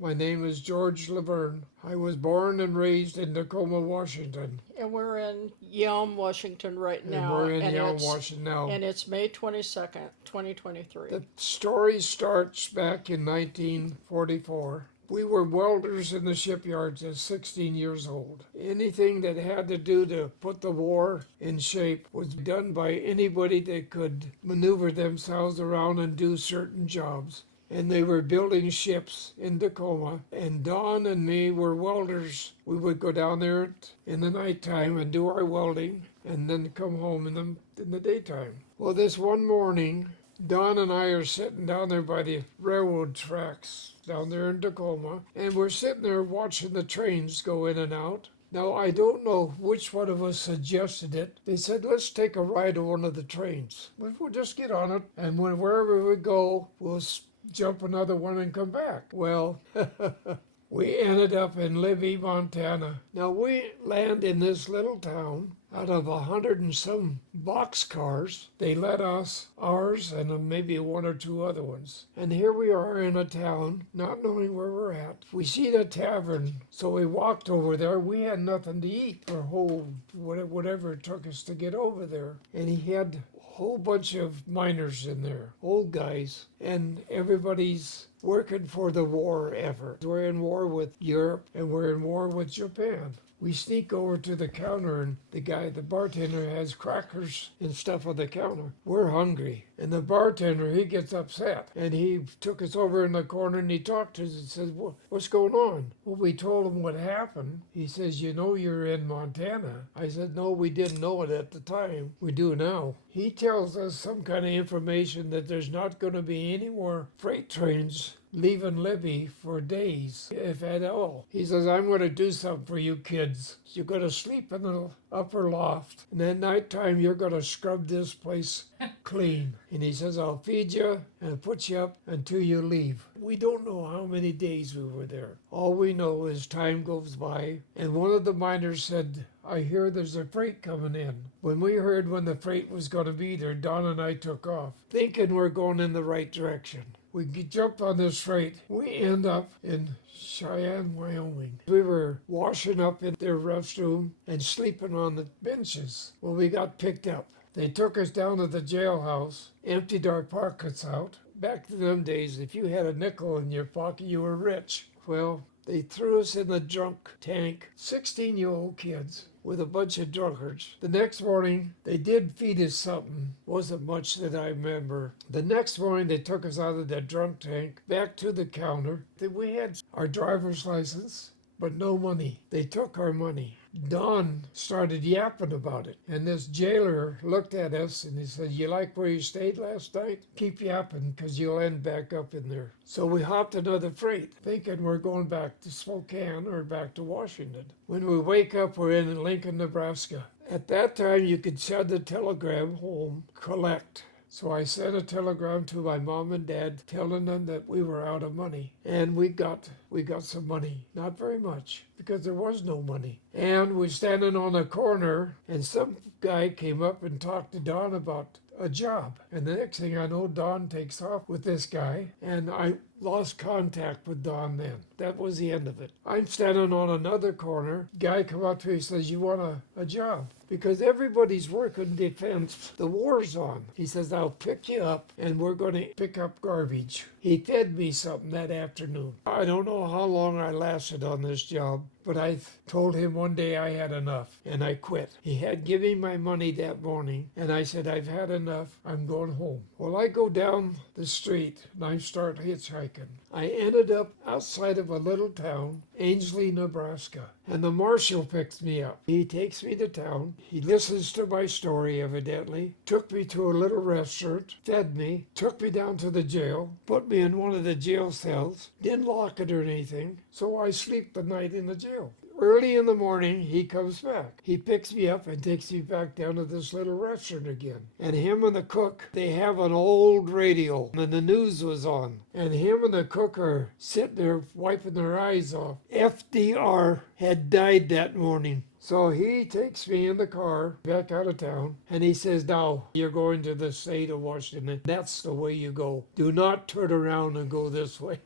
My name is George Lavergne. I was born and raised in Tacoma, Washington. And we're in Yelm, Washington right And now. we're in Yelm, Washington now. And it's May 22nd, 2023. The story starts back in 1944. We were welders in the shipyards at 16 years old. Anything that had to do to put the war in shape was done by anybody that could maneuver themselves around and do certain jobs. And they were building ships in Tacoma. And Don and me were welders. We would go down there in the nighttime and do our welding and then come home in the daytime. Well, this one morning, Don and I are sitting down there by the railroad tracks down there in Tacoma, and we're sitting there watching the trains go in and out. Now, I don't know which one of us suggested it. They said, let's take a ride on one of the trains. We'll just get on it, and wherever we go, we'll jump another one and come back. Well, we ended up in Libby, Montana. Now, we land in this little town. Out of 100 and some boxcars, they let us, ours, and maybe one or two other ones. And here we are in a town, not knowing where we're at. We see the tavern, so we walked over there. We had nothing to eat for whatever it took us to get over there. And he had a whole bunch of miners in there, old guys, and everybody's working for the war effort. We're in war with Europe, and we're in war with Japan. We sneak over to the counter, and the bartender, has crackers and stuff on the counter. We're hungry. And the bartender, he gets upset. And he took us over in the corner and he talked to us and says, what's going on? Well, we told him what happened. He says, you know you're in Montana. I said, no, we didn't know it at the time. We do now. He tells us some kind of information that there's not going to be any more freight trains leaving Libby for days, if at all. He says, I'm going to do something for you kids. You're going to sleep in the upper loft, and at nighttime you're going to scrub this place clean. And he says, I'll feed you and put you up until you leave. We don't know how many days we were there. All we know is time goes by, and one of the miners said, I hear there's a freight coming in. When we heard when the freight was going to be there, Don and I took off, thinking we're going in the right direction. We jumped on this freight. We end up in Cheyenne, Wyoming. We were washing up in their restroom and sleeping on the benches. Well, we got picked up. They took us down to the jailhouse, emptied our pockets out. Back to them days, if you had a nickel in your pocket, you were rich. Well, they threw us in the drunk tank, 16-year-old kids with a bunch of drunkards. The next morning, they did feed us something. Wasn't much that I remember. The next morning, they took us out of that drunk tank, back to the counter. We had our driver's license, but no money. They took our money. Don started yapping about it, and this jailer looked at us and he said, you like where you stayed last night? Keep yapping, because you'll end back up in there. So we hopped another freight, thinking we're going back to Spokane or back to Washington. When we wake up, we're in Lincoln, Nebraska. At that time, you could send a telegram home, collect. So I sent a telegram to my mom and dad telling them that we were out of money. And we got some money. Not very much, because there was no money. And we're standing on a corner, and some guy came up and talked to Don about a job. And the next thing I know, Don takes off with this guy, and I lost contact with Don then. That was the end of it. I'm standing on another corner. Guy come up to me and says, you want a job? Because everybody's working defense. The war's on. He says, I'll pick you up, and we're going to pick up garbage. He fed me something that afternoon. I don't know how long I lasted on this job, but I told him one day I had enough, and I quit. He had given me my money that morning, and I said, I've had enough. I'm going home. Well, I go down the street, and I start hitchhiking. I ended up outside of a little town, Ainsley, Nebraska, and the marshal picks me up. He takes me to town. He listens to my story, evidently, took me to a little restaurant, fed me, took me down to the jail, put me in one of the jail cells, didn't lock it or anything, so I sleep the night in the jail. Early in the morning, he comes back. He picks me up and takes me back down to this little restaurant again. And him and the cook, they have an old radio, and the news was on. and him and the cook are sitting there wiping their eyes off. FDR had died that morning. So he takes me in the car back out of town, and he says, now you're going to the state of Washington. That's the way you go. Do not turn around and go this way.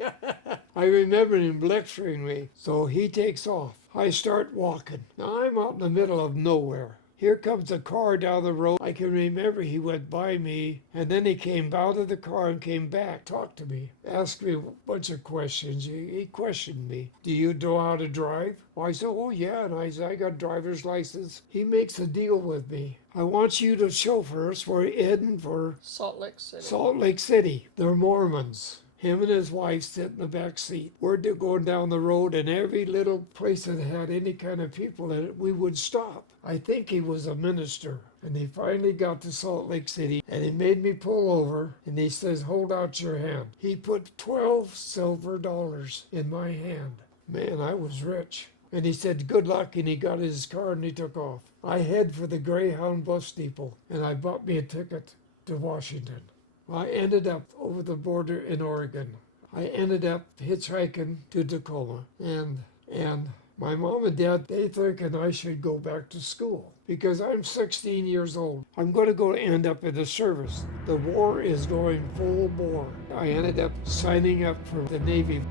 I remember him lecturing me. So he takes off. I start walking. Now I'm out in the middle of nowhere. Here comes a car down the road. I can remember he went by me, and then he came out of the car and came back, talked to me, asked me a bunch of questions. He questioned me. Do you know how to drive? Well, I said, oh yeah, and I said, I got a driver's license. He makes a deal with me. I want you to chauffeur us. We're heading for Salt Lake City. Salt Lake City. They're Mormons. Him and his wife sit in the back seat. We're going down the road, and every little place that had any kind of people in it, we would stop. I think he was a minister. And he finally got to Salt Lake City, and he made me pull over, and he says, hold out your hand. He put 12 silver dollars in my hand. Man, I was rich. And he said, good luck, and he got his car and he took off. I head for the Greyhound bus depot, and I bought me a ticket to Washington. I ended up over the border in Oregon. I ended up hitchhiking to Tacoma. And my mom and dad, they thinking I should go back to school because I'm 16 years old. I'm going to go end up in the service. The war is going full bore. I ended up signing up for the Navy.